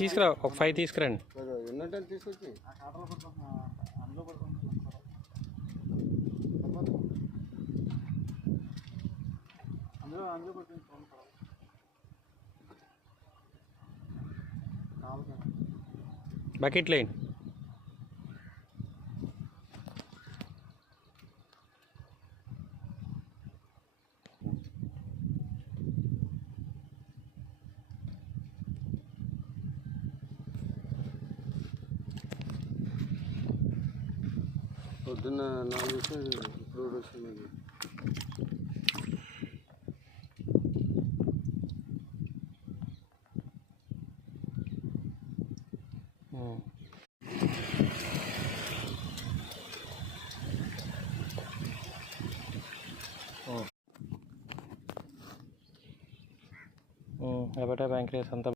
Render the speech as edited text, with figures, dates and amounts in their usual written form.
తీసుకురా, ఒక 5 తీసుకురండి. ఎన్నంటే తీసుకొచ్చి బకెట్ లేండి. పొద్దున్న 4 వచ్చేది, ఇప్పుడు వస్తుంది. హెపటైటిస్ ప్యాంక్రియాస్ అంతా